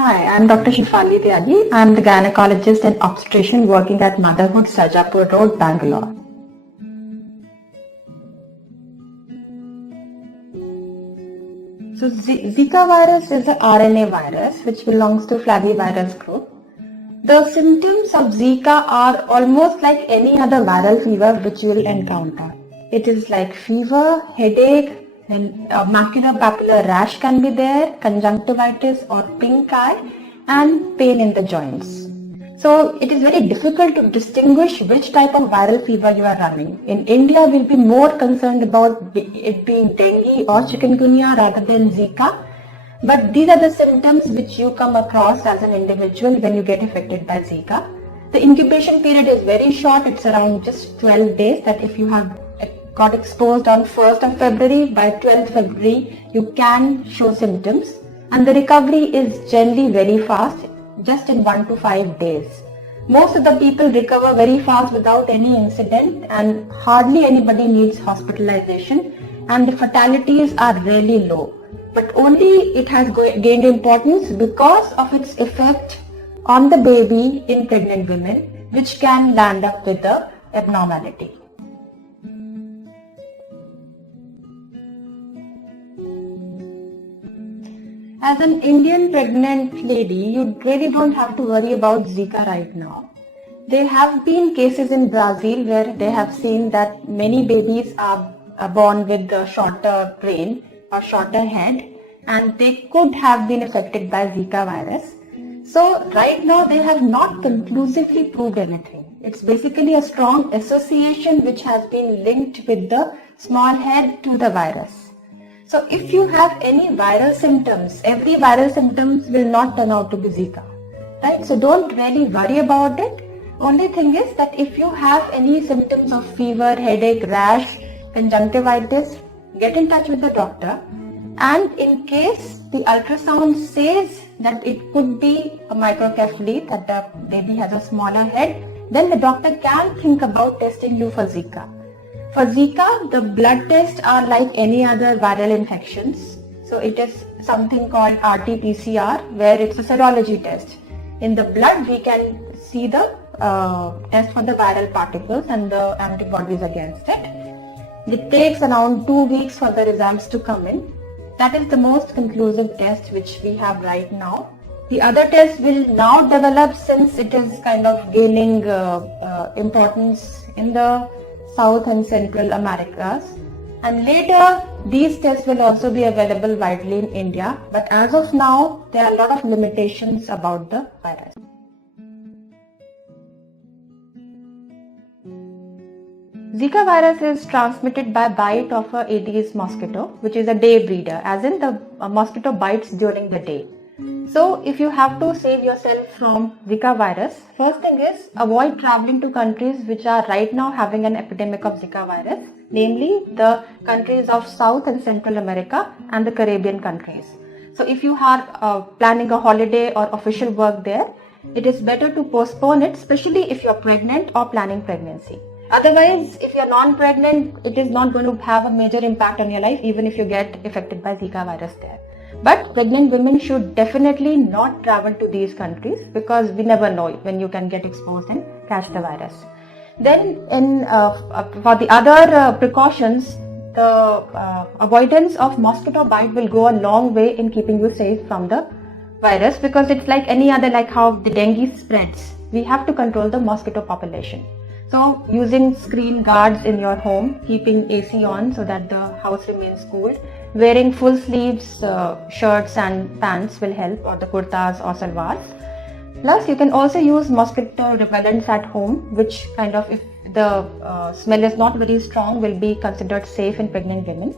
Hi, I'm Dr. Shefali Tyagi. I'm the gynecologist and obstetrician working at Motherhood, Sarjapur Road, Bangalore. So Zika virus is an RNA virus which belongs to flavivirus group. The symptoms of Zika are almost like any other viral fever which you will encounter. It is like fever, headache, and macular papular rash can be there, conjunctivitis or pink eye, and pain in the joints. So it is very difficult to distinguish which type of viral fever you are running. In India, we'll be more concerned about it being dengue or chikungunya rather than Zika. But these are the symptoms which you come across as an individual when you get affected by Zika. The incubation period is very short. It's around just 12 days, that if you have got exposed on 1st of February, by 12th February, you can show symptoms. And the recovery is generally very fast, just in 1 to 5 days. Most of the people recover very fast without any incident, and hardly anybody needs hospitalization, and the fatalities are really low. But only it has gained importance because of its effect on the baby in pregnant women, which can land up with the abnormality. As an Indian pregnant lady, you really don't have to worry about Zika right now. There have been cases in Brazil where they have seen that many babies are born with a shorter brain or shorter head, and they could have been affected by Zika virus. So right now they have not conclusively proved anything. It's basically a strong association which has been linked with the small head to the virus. So if you have any viral symptoms, every viral symptoms will not turn out to be Zika, right? So don't really worry about it. Only thing is that if you have any symptoms of fever, headache, rash, conjunctivitis, get in touch with the doctor. And in case the ultrasound says that it could be a microcephaly, that the baby has a smaller head, then the doctor can think about testing you for Zika. For Zika, the blood tests are like any other viral infections. So it is something called RT-PCR, where it's a serology test. In the blood, we can see the test for the viral particles and the antibodies against it. It takes around 2 weeks for the results to come in. That is the most conclusive test which we have right now. The other tests will now develop since it is kind of gaining importance in the South and Central Americas. And later, these tests will also be available widely in India. But as of now, there are a lot of limitations about the virus. Zika virus is transmitted by bite of a Aedes mosquito, which is a day breeder, as in the mosquito bites during the day. So if you have to save yourself from Zika virus, first thing is avoid traveling to countries which are right now having an epidemic of Zika virus, namely the countries of South and Central America and the Caribbean countries. So if you are planning a holiday or official work there, it is better to postpone it, especially if you are pregnant or planning pregnancy. Otherwise, if you are non-pregnant, it is not going to have a major impact on your life, even if you get affected by Zika virus there. But pregnant women should definitely not travel to these countries, because we never know when you can get exposed and catch the virus. Then for the other precautions, the avoidance of mosquito bite will go a long way in keeping you safe from the virus, because it's like any other, like how the dengue spreads. We have to control the mosquito population. So using screen guards in your home, keeping AC on so that the house remains cool, wearing full sleeves shirts and pants will help, or the kurtas or salwars. Plus you can also use mosquito repellents at home, which kind of, if the smell is not very strong, will be considered safe in pregnant women.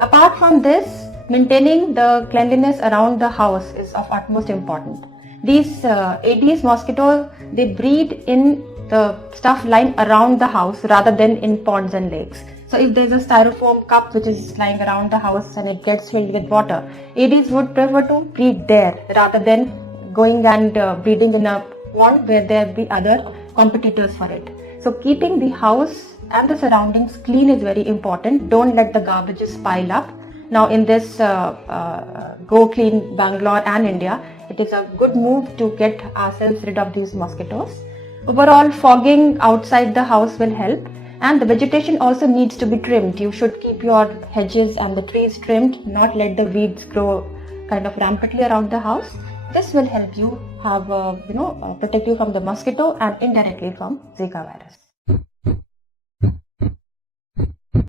Apart from this, maintaining the cleanliness around the house is of utmost importance. These Aedes mosquitoes, they breed in the stuff lying around the house rather than in ponds and lakes. So if there is a styrofoam cup which is lying around the house and it gets filled with water, Aedes would prefer to breed there rather than going and breeding in a pond where there be other competitors for it. So keeping the house and the surroundings clean is very important. Don't let the garbages pile up. Now in this Go Clean Bangalore and India, it is a good move to get ourselves rid of these mosquitoes. Overall, fogging outside the house will help, and the vegetation also needs to be trimmed. You should keep your hedges and the trees trimmed, not let the weeds grow kind of rampantly around the house. This will help you have protect you from the mosquito and indirectly from Zika virus.